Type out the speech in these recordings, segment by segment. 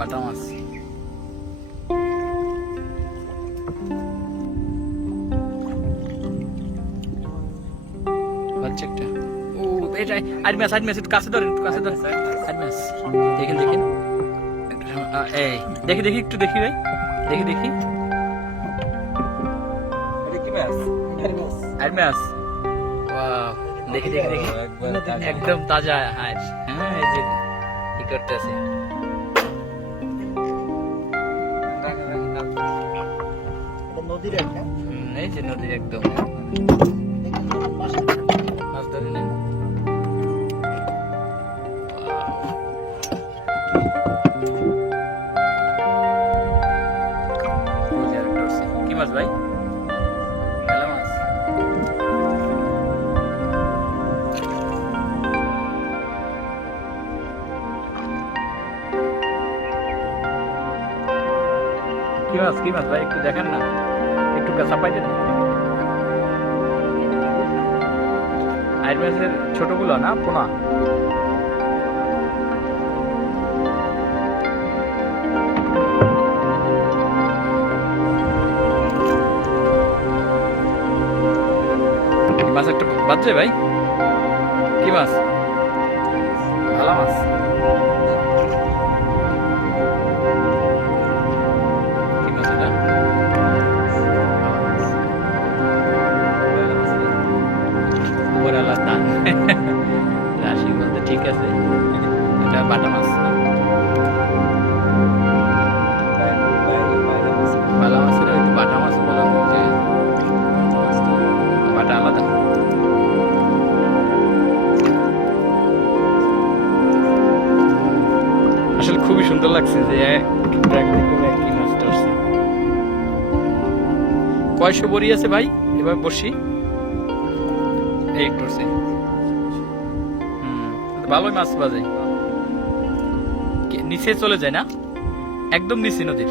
বাটা মাছ। বাচ্চা একটা ও এটা আর ম্যাচ আর ম্যাচ একটু কাছে ধরেন একটু কাছে ধরেন। আর ম্যাচ দেখেন দেখেন। একটু সামনে- আ, এই দেখি দেখি একটু দেখি ভাই। দেখি দেখি। আর দেখি দেখি দেখি। একদম তাজা হাঁস হ্যাঁ এই যে কি করতেছে? নদীর একটা। এই যে নদীর একদম। মাছ ধরে। কি মাছ ভাই? কি মাছ কি মাছ ভাই? একটু দেখেন না। একটু চাপাই দেন আইর মাছের ছোটগুলো না পোনা মাছ একটা বাজছে ভাই? কি মাছ? ভালো মাছ। ঠিক আছে। এটা বাটা মাছ বালা মাছের বাটা মাছ আলাদা। আসলে খুবই সুন্দর লাগছে যে একই মাছটা আসছে কয়শো বড়ি আছে ভাই? এবার বসি। এই হুম, ভালোই মাছ বাজে। কি- নিচে চলে যায় না? একদম নিচে নদীর।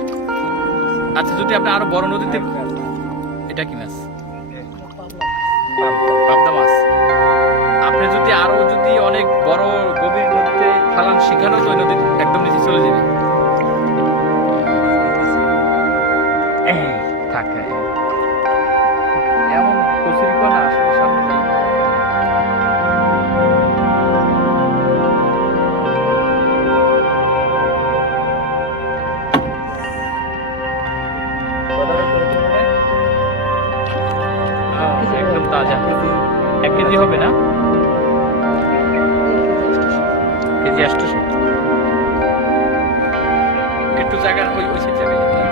আচ্ছা যদি আপনি আরও বড় নদীতে এটা কি মাছ? পাবদা মাছ। আপনি যদি আরও যদি অনেক বড় গভীর নদীতে ফালান সেখানেও ওই নদীর একদম নিচে চলে যাবে। থাক। তাজা এক কেজি হবে না। কেজি আটশো একটু জায়গা ওই ওই সাইড জায়গায়